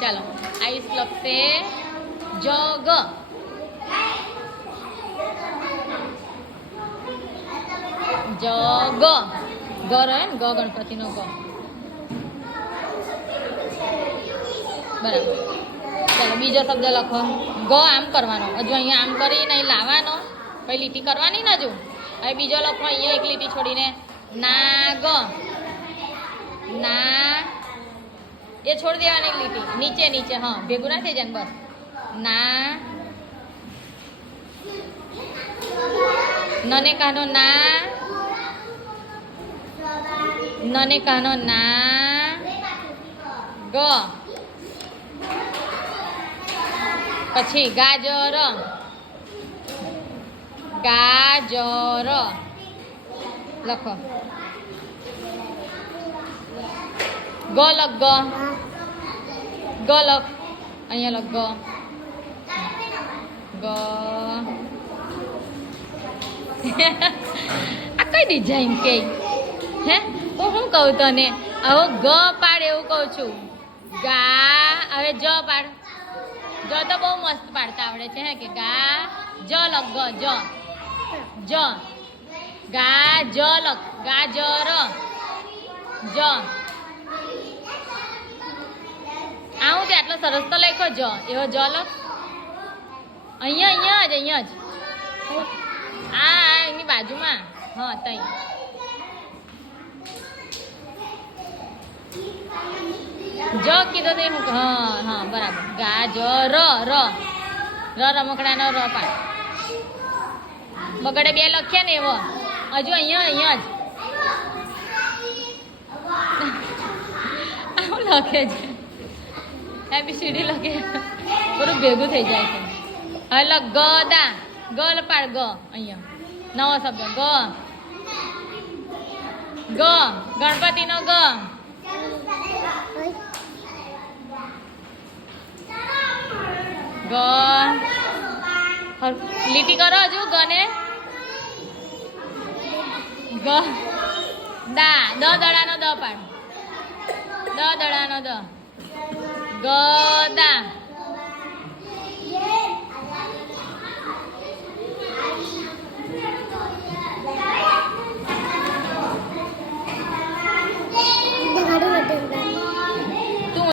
ચાલો આઈસ લખશે જગ. જગ ગ રહે ને ગ ગણપતિનો ગ. બરાબર. ચાલો બીજો શબ્દ લખો. ગ આમ કરવાનો, હજુ અહીંયા આમ કરીને અહીં લાવવાનો, પછી લીટી કરવાની ને હજુ. હવે બીજો લખો અહીંયા એક લીટી છોડીને નાગ. ના એ છોડી દેવાની લીટી નીચે નીચે, હા ભેગું ના થઈ જાય બસ. ના નને કાનો ના, નને કાનો ના ગ. પછી ગાજર. ગાજર લખો. ગ લખ ગ. ગ લખ અહીંયા લખ ગ. ગ આ કઈ ડિઝાઇન કે હે હું શું કહું તને? હવે ગ પાડ એવું કહું છું. ગા હવે જ પાડ. જ તો બહુ મસ્ત પાડતા આવડે છે હે કે ગા જ લખ ગ. જ જ ગા જ લખ. ગાજર જ. આવું તે આટલો સરસ તો લખ્યો જ એવો જ લખ. અહીંયા જ આ એની બાજુમાં, હા તઈ. જ કીધો તો હું, હા હા બરાબર. ગાજર ર રમકડાનો ર પાડ. બગડે બે લખ્યા ને એવો. હજુ અહીંયા જ આવું લખે છે. ABCD લખે બધું ભેગું થઈ જાય છે. હવે લખ ગદા. ગ પાડ ગ. અહીંયા નવો શબ્દ ગ. ગ ગણપતિનો ગ. ગ લીટી કરો હજુ ગ ને. ગ દા દ દડાનો દ પાડ. દ દડાનો દ. ગદા.